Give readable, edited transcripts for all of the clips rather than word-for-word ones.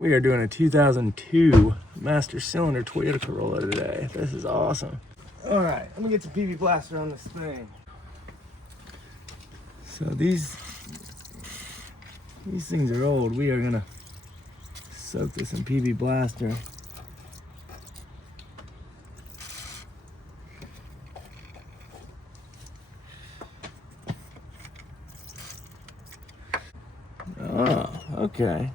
We are doing a 2002 master cylinder Toyota Corolla today. This is awesome. All right, let me get some PB Blaster on this thing. So these things are old. We are gonna soak this in PB Blaster. Oh, okay.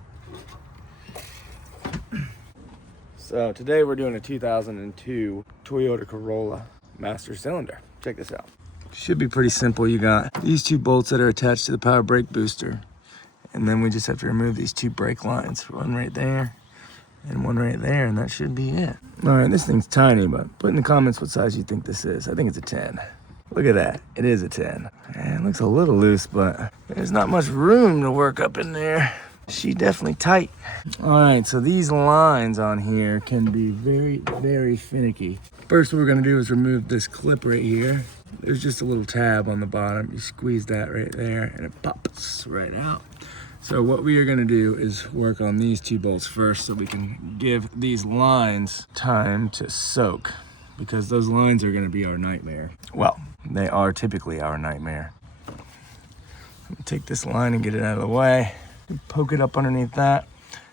So today we're doing a 2002 Toyota Corolla master cylinder. Check this out. Should be pretty simple. You got these two bolts that are attached to the power brake booster. And then we just have to remove these two brake lines. One right there and one right there, and that should be it. All right, this thing's tiny, but put in the comments what size you think this is. I think it's a 10. Look at that, it is a 10. And it looks a little loose, but there's not much room to work up in there. She's definitely tight. All right, so these lines on here can be very, very finicky. First, what we're gonna do is remove this clip right here. There's just a little tab on the bottom. You squeeze that right there and it pops right out. So what we are gonna do is work on these two bolts first so we can give these lines time to soak, because those lines are gonna be our nightmare. Well, they are typically our nightmare. Take this line and get it out of the way. Poke it up underneath that.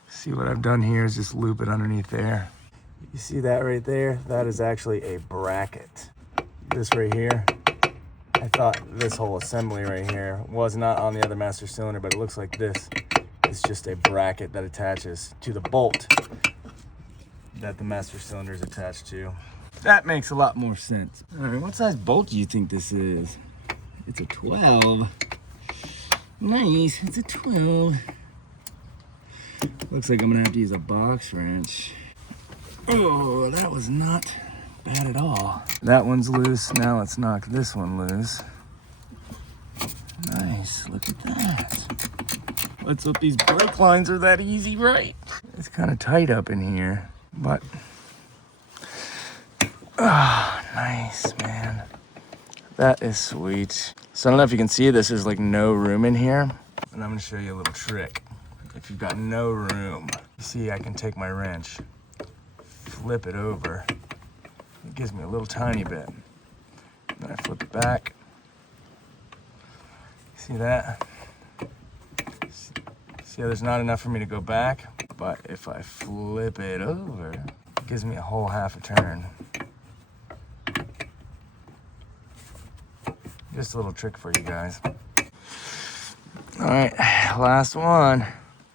See what I've done here is just loop it underneath there. You see that right there? That is actually a bracket. This right here, I thought this whole assembly right here was not on the other master cylinder, but it looks like this is just a bracket that attaches to the bolt that the master cylinder is attached to. That makes a lot more sense. All right, what size bolt do you think this is? It's a 12. Nice, it's a 12. Looks like I'm gonna have to use a box wrench. Oh, that was not bad at all. That one's loose. Now let's knock this one loose. Nice, look at that. Let's hope these brake lines are that easy, right? It's kind of tight up in here, but nice, man. That is sweet. So I don't know if you can see this, there's like no room in here. And I'm gonna show you a little trick. If you've got no room, you see I can take my wrench, flip it over. It gives me a little tiny bit. Then I flip it back. See that? See how there's not enough for me to go back? But if I flip it over, it gives me a whole half a turn. Just a little trick for you guys. All right, last one.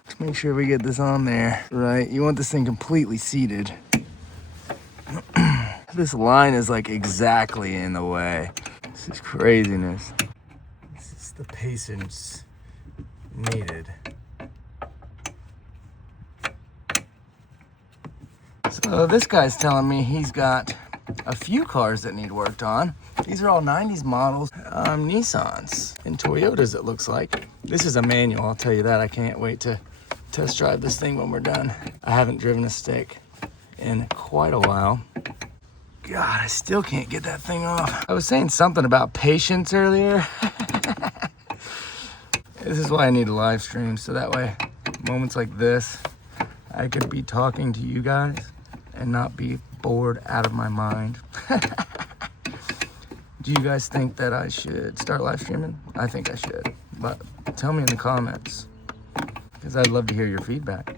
Let's make sure we get this on there, right? You want this thing completely seated. This line is like exactly in the way. This is craziness. This is the patience needed. So this guy's telling me he's got a few cars that need worked on. These are all 90s models, Nissans and Toyotas, it looks like. This is a manual, I'll tell you that. I can't wait to test drive this thing when we're done. I haven't driven a stick in quite a while. God, I still can't get that thing off. I was saying something about patience earlier. This is why I need a live stream, so that way, moments like this, I could be talking to you guys and not be bored out of my mind. Do you guys think that I should start live streaming? I think I should, but tell me in the comments, because I'd love to hear your feedback.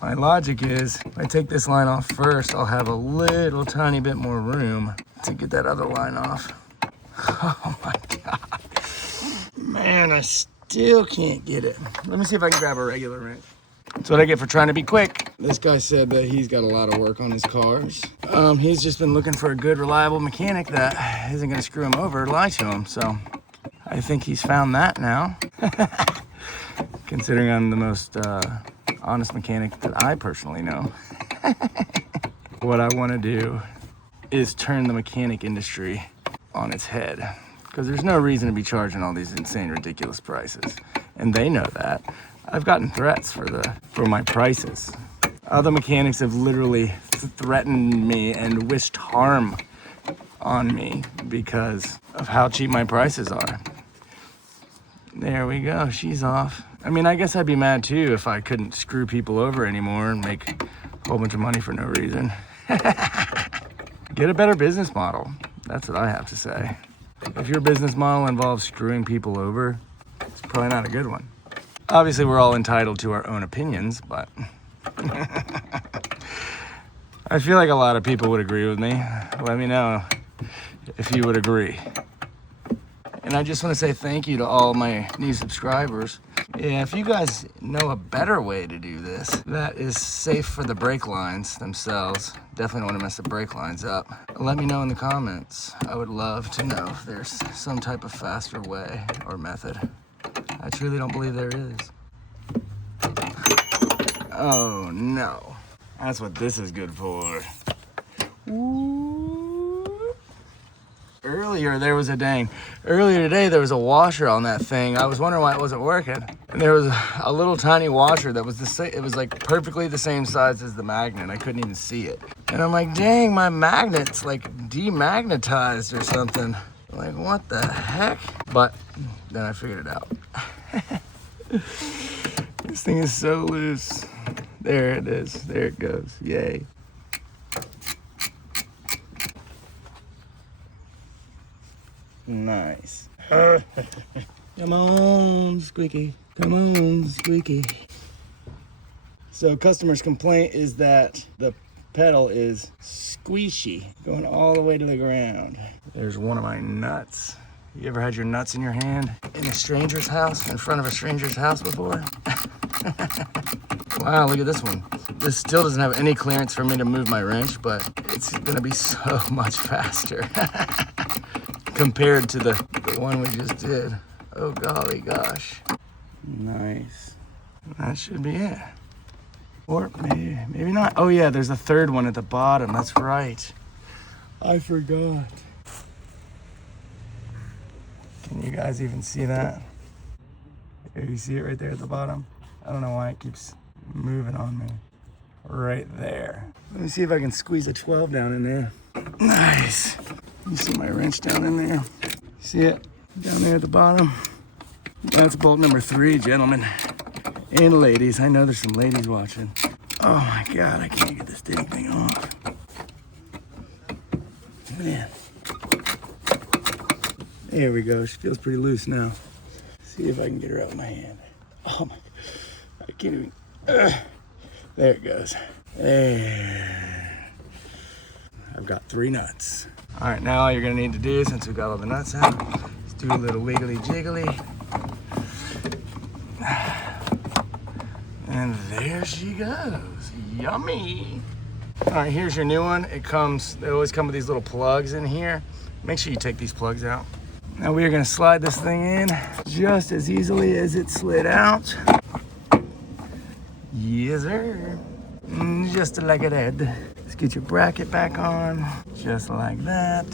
My logic is, if I take this line off first, I'll have a little tiny bit more room to get that other line off. Oh my God. Man, I still can't get it. Let me see if I can grab a regular wrench. That's what I get for trying to be quick. This guy said that he's got a lot of work on his cars. He's just been looking for a good, reliable mechanic that isn't gonna screw him over or lie to him. So I think he's found that now. Considering I'm the most honest mechanic that I personally know. What I wanna do is turn the mechanic industry on its head, because there's no reason to be charging all these insane, ridiculous prices. And they know that. I've gotten threats for my prices. Other mechanics have literally threatened me and wished harm on me because of how cheap my prices are. There we go, she's off. I mean, I guess I'd be mad too if I couldn't screw people over anymore and make a whole bunch of money for no reason. Get a better business model. That's what I have to say. If your business model involves screwing people over, it's probably not a good one. Obviously, we're all entitled to our own opinions, but I feel like a lot of people would agree with me. Let me know if you would agree. And I just want to say thank you to all my new subscribers. Yeah, if you guys know a better way to do this that is safe for the brake lines themselves, definitely don't want to mess the brake lines up, let me know in the comments. I would love to know if there's some type of faster way or method. I truly don't believe there is. Oh no, that's what this is good for. Earlier today there was a washer on that thing. I was wondering why it wasn't working. And there was a little tiny washer that was it was like perfectly the same size as the magnet. I couldn't even see it. And I'm like, dang, my magnet's like demagnetized or something. Like, what the heck? But then I figured it out. This thing is so loose. There it is. There it goes. Yay. Nice. Come on, squeaky. Come on, squeaky. So customer's complaint is that the pedal is squishy, going all the way to the ground. There's one of my nuts. You ever had your nuts in your hand in a stranger's house, in front of a stranger's house before? Wow, look at this one. This still doesn't have any clearance for me to move my wrench, but it's gonna be so much faster compared to the one we just did. Oh golly gosh. Nice. That should be it. Or maybe not. Oh yeah, there's a third one at the bottom. That's right. I forgot. Can you guys even see that? Here, you see it right there at the bottom? I don't know why it keeps moving on me. Right there. Let me see if I can squeeze a 12 down in there. Nice. You see my wrench down in there? See it? Down there at the bottom? That's bolt number 3, gentlemen. And ladies. I know there's some ladies watching. Oh my God, I can't get this dang thing off. Man. There we go. She feels pretty loose now. See if I can get her out of my hand. Oh my, I can't even. There it goes. There. I've got 3 nuts. All right, now all you're gonna need to do, since we got all the nuts out, is do a little wiggly jiggly. And there she goes. Yummy. All right, here's your new one. They always come with these little plugs in here. Make sure you take these plugs out. Now we are gonna slide this thing in just as easily as it slid out. Yes, sir. Just like that. Let's get your bracket back on, just like that.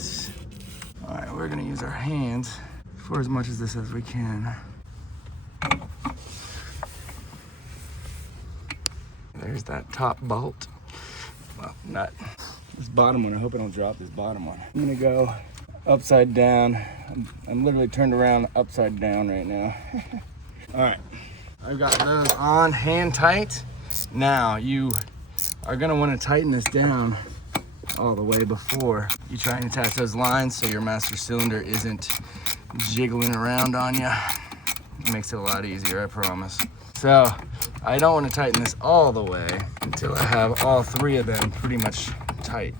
All right, we're gonna use our hands for as much of this as we can. There's that top bolt. Well, not this bottom one. I hope I don't drop this bottom one. I'm gonna go upside down. I'm literally turned around upside down right now. All right, I've got those on hand tight. Now you are gonna wanna tighten this down all the way before you try and attach those lines so your master cylinder isn't jiggling around on you. It makes it a lot easier, I promise. So I don't want to tighten this all the way until I have all 3 of them pretty much tight.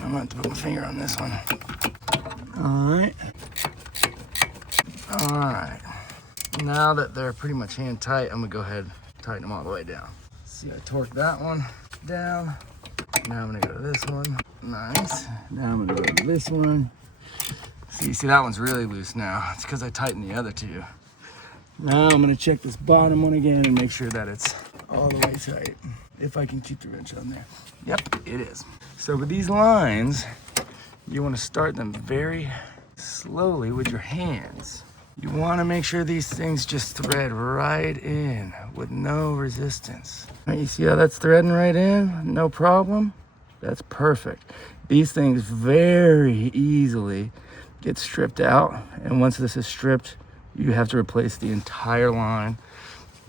I'm going to put my finger on this one. All right. All right. Now that they're pretty much hand tight, I'm gonna go ahead and tighten them all the way down. See, I torqued that one down. Now I'm gonna go to this one. Nice. Now I'm gonna go to this one. See that one's really loose now. It's because I tightened the other 2. Now I'm gonna check this bottom one again and make sure that it's all the way tight. If I can keep the wrench on there. Yep, it is. So with these lines, you wanna start them very slowly with your hands. You wanna make sure these things just thread right in with no resistance. Right, you see how that's threading right in? No problem. That's perfect. These things very easily get stripped out. And once this is stripped, you have to replace the entire line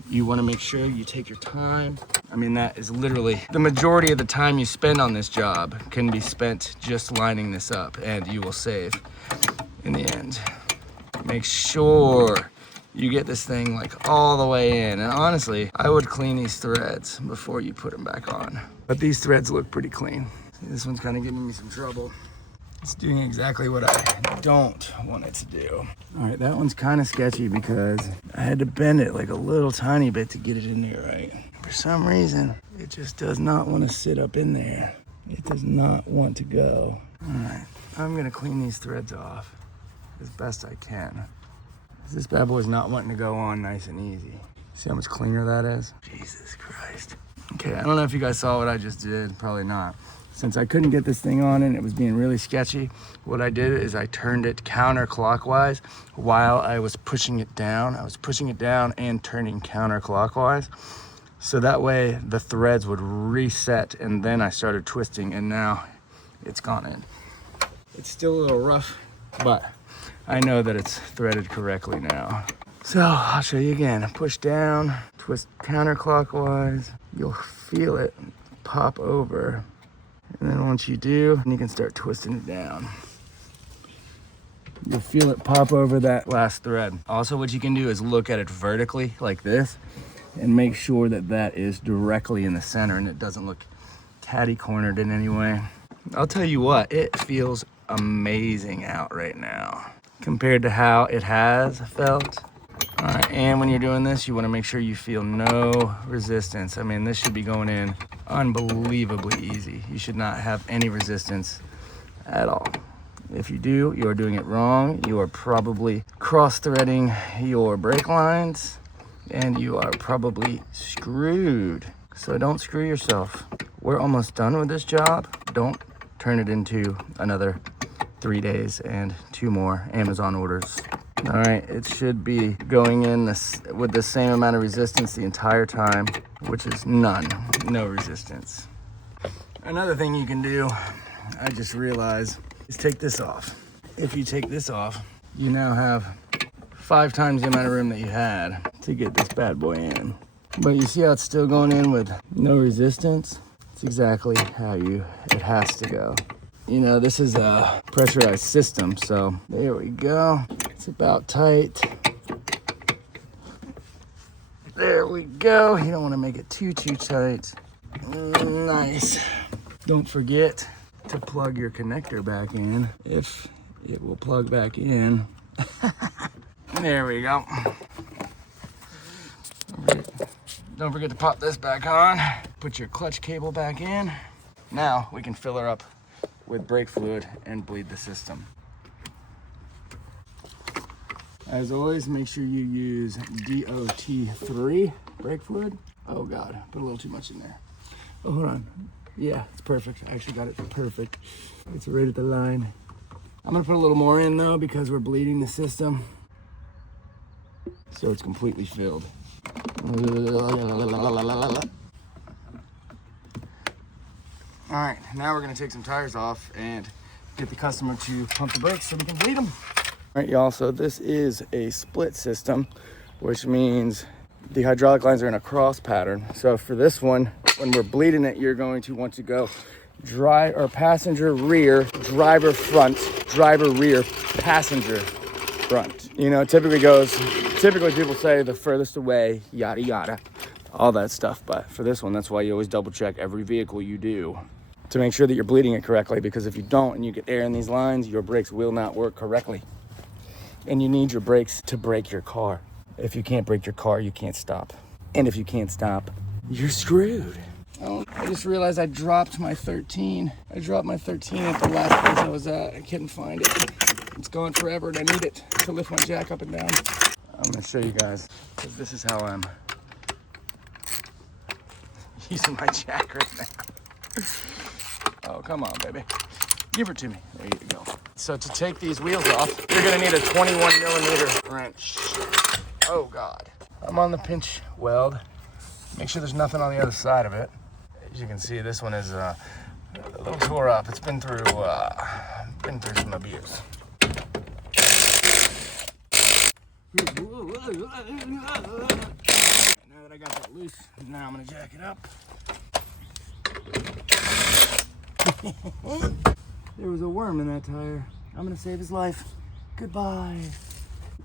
You want to make sure you take your time. I mean, that is literally the majority of the time you spend on this job can be spent just lining this up, and you will save in the end. Make sure you get this thing like all the way in. And honestly, I would clean these threads before you put them back on. But these threads look pretty clean. See, this one's kind of giving me some trouble. It's doing exactly what I don't want it to do. All right, that one's kind of sketchy because I had to bend it like a little tiny bit to get it in there right. For some reason, it just does not want to sit up in there. It does not want to go. All right, I'm gonna clean these threads off as best I can. This bad boy's not wanting to go on nice and easy. See how much cleaner that is? Jesus Christ. Okay, I don't know if you guys saw what I just did, probably not. Since I couldn't get this thing on and it was being really sketchy, what I did is I turned it counterclockwise while I was pushing it down. I was pushing it down and turning counterclockwise. So that way the threads would reset, and then I started twisting, and now it's gone in. It's still a little rough, but I know that it's threaded correctly now. So I'll show you again. Push down, twist counterclockwise. You'll feel it pop over. And then once you do, you can start twisting it down. You'll feel it pop over that last thread. Also, what you can do is look at it vertically like this and make sure that that is directly in the center and it doesn't look catty-cornered in any way. I'll tell you what, it feels amazing out right now compared to how it has felt. All right, and when you're doing this, you want to make sure you feel no resistance. I mean, this should be going in unbelievably easy. You should not have any resistance at all. If you do, you are doing it wrong. You are probably cross-threading your brake lines, and you are probably screwed. So don't screw yourself. We're almost done with this job. Don't turn it into another 3 days and 2 more Amazon orders. All right, it should be going in this with the same amount of resistance the entire time, which is none, no resistance. Another thing you can do, I just realized, is take this off. If you take this off, you now have 5 times the amount of room that you had to get this bad boy in. But you see how it's still going in with no resistance? It's exactly how it has to go. You know, this is a pressurized system, so there we go. It's about tight. There we go. You don't want to make it too tight. Nice. Don't forget to plug your connector back in, if it will plug back in. There we go. Don't forget to pop this back on. Put your clutch cable back in. Now we can fill her up with brake fluid and bleed the system. As always, make sure you use DOT3 brake fluid. Oh God, put a little too much in there. Oh, hold on. Yeah, it's perfect. I actually got it perfect. It's right at the line. I'm gonna put a little more in though because we're bleeding the system. So it's completely filled. All right, now we're gonna take some tires off and get the customer to pump the brakes so we can bleed them. All right, y'all, so this is a split system, which means the hydraulic lines are in a cross pattern. So for this one, when we're bleeding it, you're going to want to go passenger rear, driver front, driver rear, passenger front. You know, typically people say the furthest away, yada, yada, all that stuff. But for this one, that's why you always double check every vehicle you do to make sure that you're bleeding it correctly, because if you don't and you get air in these lines, your brakes will not work correctly. And you need your brakes to brake your car. If you can't brake your car, you can't stop. And if you can't stop, you're screwed. Oh, I just realized I dropped my 13. I dropped my 13 at the last place I was at. I couldn't find it. It's gone forever and I need it to lift my jack up and down. I'm gonna show you guys, because this is how I'm using my jack right now. Oh, come on, baby. Give it to me. There you go. So to take these wheels off, you're gonna need a 21mm wrench. Oh God. I'm on the pinch weld. Make sure there's nothing on the other side of it. As you can see, this one is a little tore up. It's been through some abuse. Now that I got that loose, now I'm gonna jack it up. There was a worm in that tire. I'm gonna save his life. Goodbye.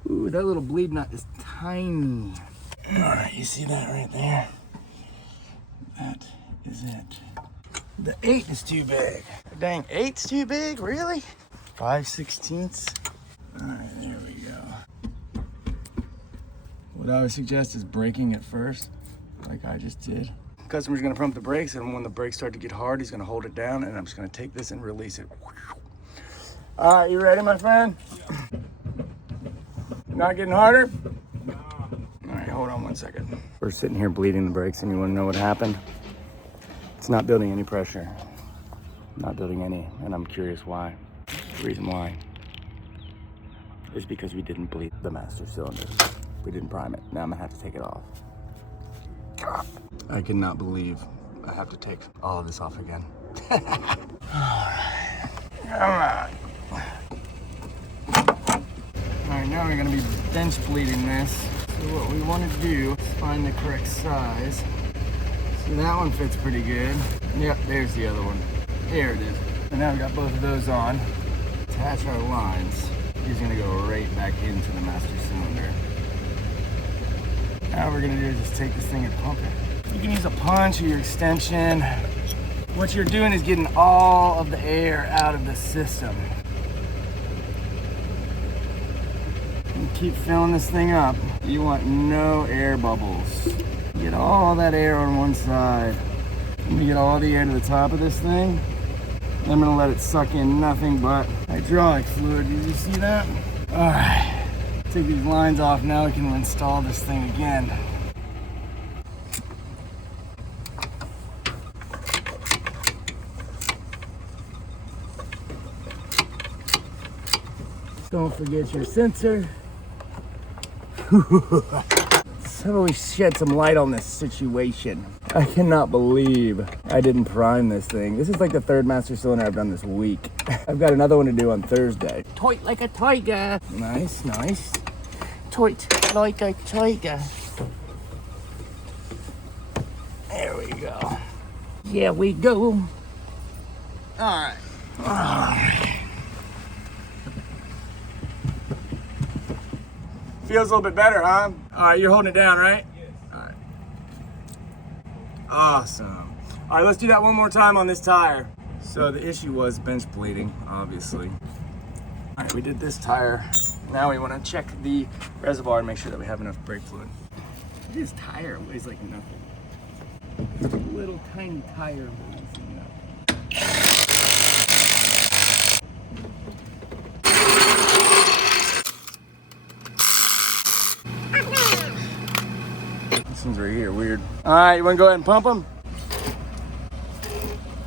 Ooh, that little bleed nut is tiny. All right, you see that right there? That is it. The 8 is too big. The dang 8's too big, really? 5/16. All right, there we go. What I would suggest is braking it first, like I just did. Customer's gonna pump the brakes, and when the brakes start to get hard, he's gonna hold it down, and I'm just gonna take this and release it. All right, you ready, my friend? Yeah. Not getting harder? No. All right, hold on one second. We're sitting here bleeding the brakes, and you wanna know what happened? It's not building any pressure. Not building any, and I'm curious why. The reason why is because we didn't bleed the master cylinder. We didn't prime it. Now I'm gonna have to take it off. I cannot believe I have to take all of this off again. All right, come on. All right, now we're gonna be bench bleeding this. So what we wanna do is find the correct size. So that one fits pretty good. Yep, there's the other one. There it is. And now we got both of those on. Attach our lines. He's gonna go right back into the master cylinder. Now what we're gonna do is just take this thing and pump it. You can use a punch or your extension. What you're doing is getting all of the air out of the system. And keep filling this thing up. You want no air bubbles. Get all that air on one side. Let me get all the air to the top of this thing. I'm gonna let it suck in nothing but hydraulic fluid. Did you see that? All right, take these lines off. Now we can install this thing again. Don't forget your sensor. So we shed some light on this situation. I cannot believe I didn't prime this thing. This is like the third master cylinder I've done this week. I've got another one to do on Thursday. Toit like a tiger. Nice, nice. Toit like a tiger. There we go. Here we go. All right. All right. Feels a little bit better, huh? All right, you're holding it down, right? Yes. All right. Awesome. All right, let's do that one more time on this tire. So the issue was bench bleeding, obviously. All right, we did this tire. Now we want to check the reservoir and make sure that we have enough brake fluid. This tire weighs like nothing. This little tiny tire weighs nothing. This one's right here, weird. All right, you wanna go ahead and pump them?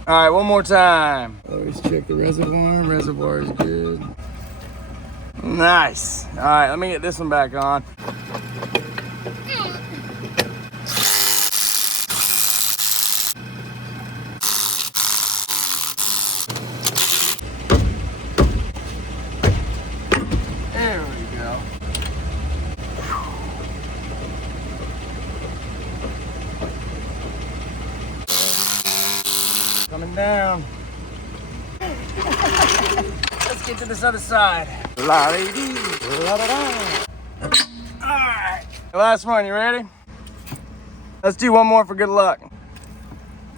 All right, one more time. Always check the reservoir. Reservoir is good. Nice. All right, let me get this one back on. There we go. Coming down. Let's get to this other side. La-dee-dee, la-da-da. All right, last one, you ready? Let's do one more for good luck.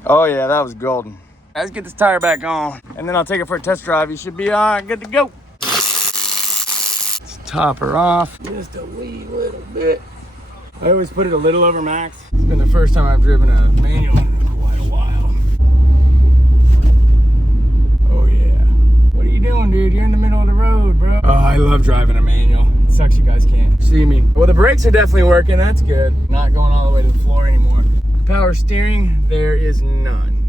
Oh yeah, that was golden. Let's get this tire back on, and then I'll take it for a test drive. You should be all right, good to go. Let's top her off just a wee little bit. I always put it a little over max. It's been the first time I've driven a manual in quite a while. Oh yeah. What are you doing, dude? You're in the middle of the road, bro. Oh, I love driving a manual. It sucks you guys can't see me. Well, the brakes are definitely working. That's good. Not going all the way to the floor anymore. Power steering, there is none.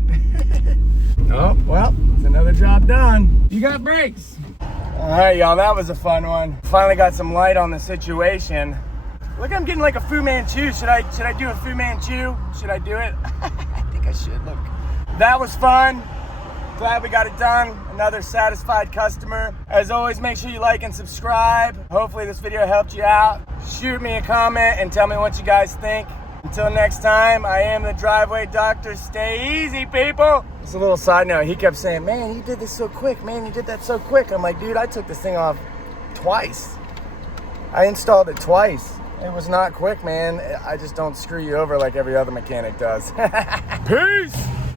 Oh, well, it's another job done. You got brakes. All right, y'all, that was a fun one. Finally got some light on the situation. Look, I'm getting like a Fu Manchu. Should I do a Fu Manchu? Should I do it? I think I should. Look, that was fun. Glad we got it done. Another satisfied customer. As always, make sure you like and subscribe. Hopefully this video helped you out. Shoot me a comment and tell me what you guys think. Until next time, I am the driveway doctor. Stay easy, people. Just a little side note, he kept saying, man, you did this so quick, man, you did that so quick. I'm like, dude, I took this thing off twice. I installed it twice. It was not quick, man. I just don't screw you over like every other mechanic does. Peace.